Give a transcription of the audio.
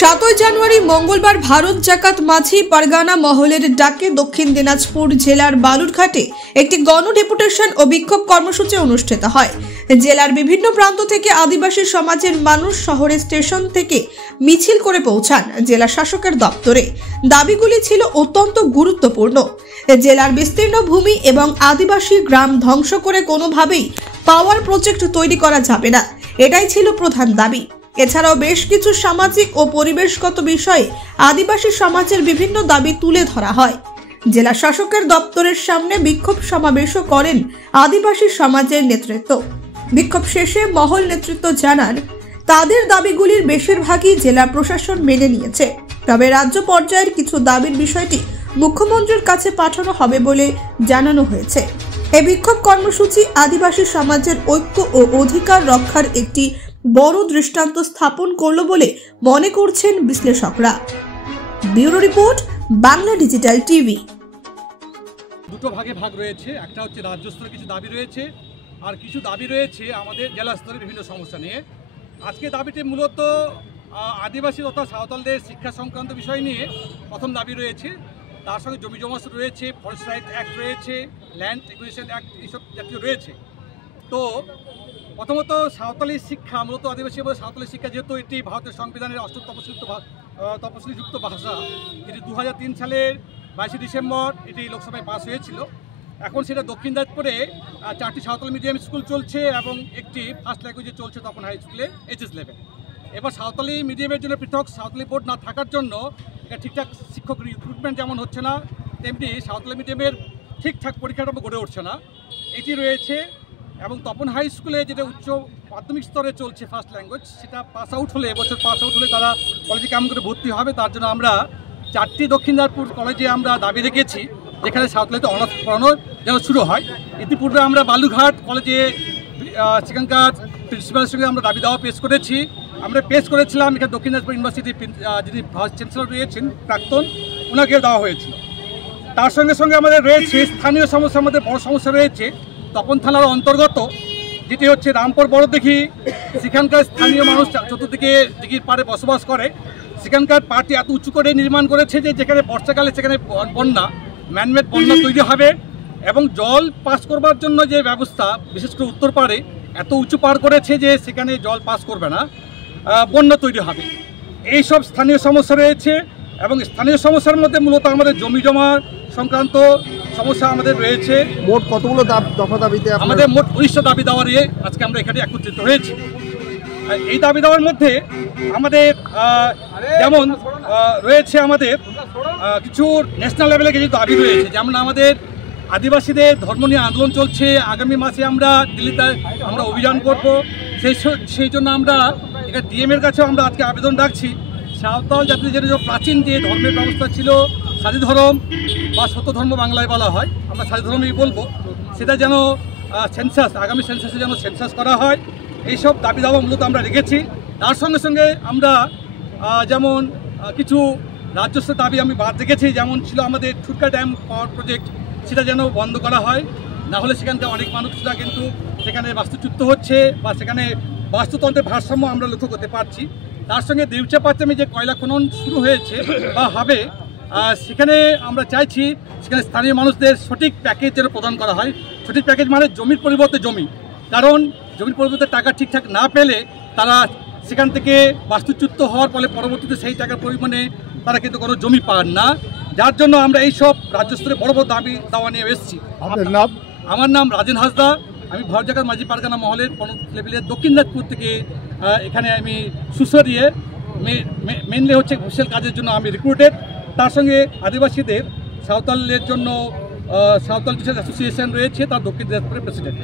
7 জানুয়ারি মঙ্গলবার ভারত জাকাত মাঝি পারগানা মহলের ডাকে দক্ষিণ দিনাজপুর জেলার বালুরঘাটে একটি গণডেপুটেশন ও বিক্ষোভ কর্মসূচি অনুষ্ঠিত হয়। জেলার বিভিন্ন প্রান্ত থেকে আদিবাসী সমাজের মানুষ শহরের স্টেশন থেকে মিছিল করে পৌঁছান জেলা শাসকের দপ্তরে। দাবিগুলি ছিল অত্যন্ত গুরুত্বপূর্ণ। জেলার বিস্তীর্ণ ভূমি এবং আদিবাসী গ্রাম ধ্বংস করে কোনোভাবেই পাওয়ার প্রজেক্ট তৈরি করা যাবে না, এটাই ছিল প্রধান দাবি। এছাড়াও বেশ কিছু সামাজিক ও পরিবেশগত বিষয়ে আদিবাসী সমাজের বিভিন্ন দাবি তুলে ধরা হয়। জেলা শাসকের দপ্তরের সামনে বিক্ষোভ সমাবেশও করেন আদিবাসী সমাজের নেতৃত্ব। বিক্ষোভ শেষে মহল নেতৃত্ব জানান, তাদের দাবিগুলির বেশিরভাগই জেলা প্রশাসন মেনে নিয়েছে, তবে রাজ্য পর্যায়ের কিছু দাবির বিষয়টি মুখ্যমন্ত্রীর কাছে পাঠানো হবে বলে জানানো হয়েছে। এই বিক্ষোভ কর্মসূচি আদিবাসী সমাজের ঐক্য ও অধিকার রক্ষার একটি বড় দৃষ্টান্ত স্থাপন করল বলে মনে করছেন বিশ্লেষকরা। Bureau report, Bangla digital TV. দুটো ভাগে ভাগ রয়েছে, একটা হচ্ছে রাজ্য স্তরে কিছু দাবি রয়েছে, আর কিছু দাবি রয়েছে আমাদের জেলা স্তরে বিভিন্ন সমস্যা নিয়ে। আজকে দাবিটি মূলত আদিবাসী তথা সাঁওতালদের শিক্ষা সংক্রান্ত বিষয় নিয়ে প্রথম দাবি রয়েছে। তার সঙ্গে জমি জমা রয়েছে, ফরেস্ট রাইট অ্যাক্ট রয়েছে, ল্যান্ড রেগুলেশন অ্যাক্ট, এইসব জাতীয় রয়েছে। তো প্রথমত সাঁওতালি শিক্ষা, মূলত আদিবাসী বলে সাঁওতালি শিক্ষা, যেহেতু এটি ভারতের সংবিধানের 8ম তপশিলিযুক্ত ভাষা, এটি 2003 সালের 22 ডিসেম্বর এটি লোকসভায় পাস হয়েছিল। এখন সেটা দক্ষিণ দিনাজপুরে 4টি সাঁওতালি মিডিয়াম স্কুল চলছে এবং একটি ফার্স্ট ল্যাঙ্গুয়েজে চলছে তপন হাই স্কুলে HS লেভেল। এবার সাঁওতালি মিডিয়ামের জন্য পৃথক সাঁওতালি বোর্ড না থাকার জন্য এটা ঠিকঠাক শিক্ষক রিক্রুটমেন্ট যেমন হচ্ছে না, তেমনি সাঁওতালি মিডিয়ামের ঠিকঠাক পরীক্ষাটা গড়ে উঠছে না, এটি রয়েছে। এবং তপন হাই স্কুলে যেটা উচ্চ প্রাথমিক স্তরে চলছে ফার্স্ট ল্যাঙ্গুয়েজ, সেটা পাস আউট হলে, এবছর পাস আউট হলে তারা কলেজে কেমন করে ভর্তি হবে, তার জন্য আমরা 4টি দক্ষিণ দিনাজপুর কলেজে আমরা দাবি রেখেছি যেখানে সাঁওতালিতে অনার্স পড়ানো যেন শুরু হয়। ইতিপূর্বে আমরা বালুরঘাট কলেজে সেখানকার প্রিন্সিপালের সঙ্গে আমরা দাবি দেওয়া পেশ করেছি। আমরা পেশ করেছিলাম এখানে দক্ষিণ দিনাজপুর ইউনিভার্সিটির যিনি ভাইস চ্যান্সেলর রয়েছেন প্রাক্তন, ওনাকে দেওয়া হয়েছে। তার সঙ্গে সঙ্গে আমাদের রয়েছে স্থানীয় সমস্যার মধ্যে বড় সমস্যা রয়েছে তপন থানার অন্তর্গত, যেটি হচ্ছে রামপুর বড়দিঘি। সেখানকার স্থানীয় মানুষ চতুর্দিকে দিঘির পাড়ে বসবাস করে। সেখানকার পাড়টি এত উঁচু করে নির্মাণ করেছে যে যেখানে বর্ষাকালে সেখানে বন্যা, ম্যানমেড বন্যা তৈরি হবে এবং জল পাস করবার জন্য যে ব্যবস্থা, বিশেষ করে উত্তর পাড়ে এত উঁচু পার করেছে যে সেখানে জল পাস করবে না, বন্যা তৈরি হবে। এইসব স্থানীয় সমস্যা রয়েছে এবং স্থানীয় সমস্যার মধ্যে মূলত আমাদের জমি জমা সংক্রান্ত সমস্যা আমাদের রয়েছে। মোট কতগুলো দফা দাবিতে? আমাদের মোট 19টা দাবি দেওয়া নিয়ে আজকে আমরা এখানে একত্রিত হয়েছি। এই দাবি দেওয়ার মধ্যে আমাদের যেমন রয়েছে আমাদের কিছু ন্যাশনাল লেভেলে কিছু দাবি রয়েছে, যেমন আমাদের আদিবাসীদের ধর্ম নিয়ে আন্দোলন চলছে। আগামী মাসে আমরা দিল্লিতে আমরা অভিযান করব, সেই জন্য আমরা এখানে ডিএমের কাছেও আমরা আজকে আবেদন রাখছি। সাঁওতাল জাতির যে প্রাচীন যে ধর্মের ব্যবস্থা ছিল, সারি ধর্ম বা সত্য ধর্ম বাংলায় বলা হয়, আমরা সারি ধর্মই বলবো, সেটা যেন সেন্সাস, আগামী সেন্সাসে যেন সেন্সাস করা হয়। এইসব দাবি দাওয়া মূলত আমরা রেখেছি। তার সঙ্গে সঙ্গে আমরা যেমন কিছু রাজ্যস্তরের দাবি আমি বাদ রেখেছি, যেমন ছিল আমাদের ঠুটকা ড্যাম পাওয়ার প্রজেক্ট, সেটা যেন বন্ধ করা হয়, না হলে সেখানকার অনেক মানুষরা কিন্তু সেখানে বাস্তুচ্যুত হচ্ছে বা সেখানে বাস্তুতন্ত্রের ভারসাম্য আমরা লক্ষ্য করতে পারছি। তার সঙ্গে দেউচা পাচামে যে কয়লা খনন শুরু হয়েছে বা হবে, সেখানে আমরা চাইছি সেখানে স্থানীয় মানুষদের সঠিক প্যাকেজ যেন প্রদান করা হয়। সঠিক প্যাকেজ মানে জমির পরিবর্তে জমি, কারণ জমির পরিবর্তে টাকা ঠিকঠাক না পেলে তারা সেখান থেকে বাস্তুচ্যুত হওয়ার ফলে পরবর্তীতে সেই টাকার পরিমাণে তারা কিন্তু কোনো জমি পান না, যার জন্য আমরা এইসব রাজ্য স্তরে বড় বড় দাবি দাওয়া নিয়ে এসেছি। আমার নাম রাজেন হাসদা, আমি ভারত জাকাত মাঝি পারগানা মহলের লেভেলের দক্ষিণ দিনাজপুর থেকে এখানে আমি সুসরিয়ে মেনলি হচ্ছে ঘুষের কাজের জন্য আমি রিক্রুটেড। তার সঙ্গে আদিবাসীদের সাঁওতালের জন্য সাঁওতাল অ্যাসোসিয়েশন রয়েছে, তার দক্ষিণ দিনাজপুরের প্রেসিডেন্ট।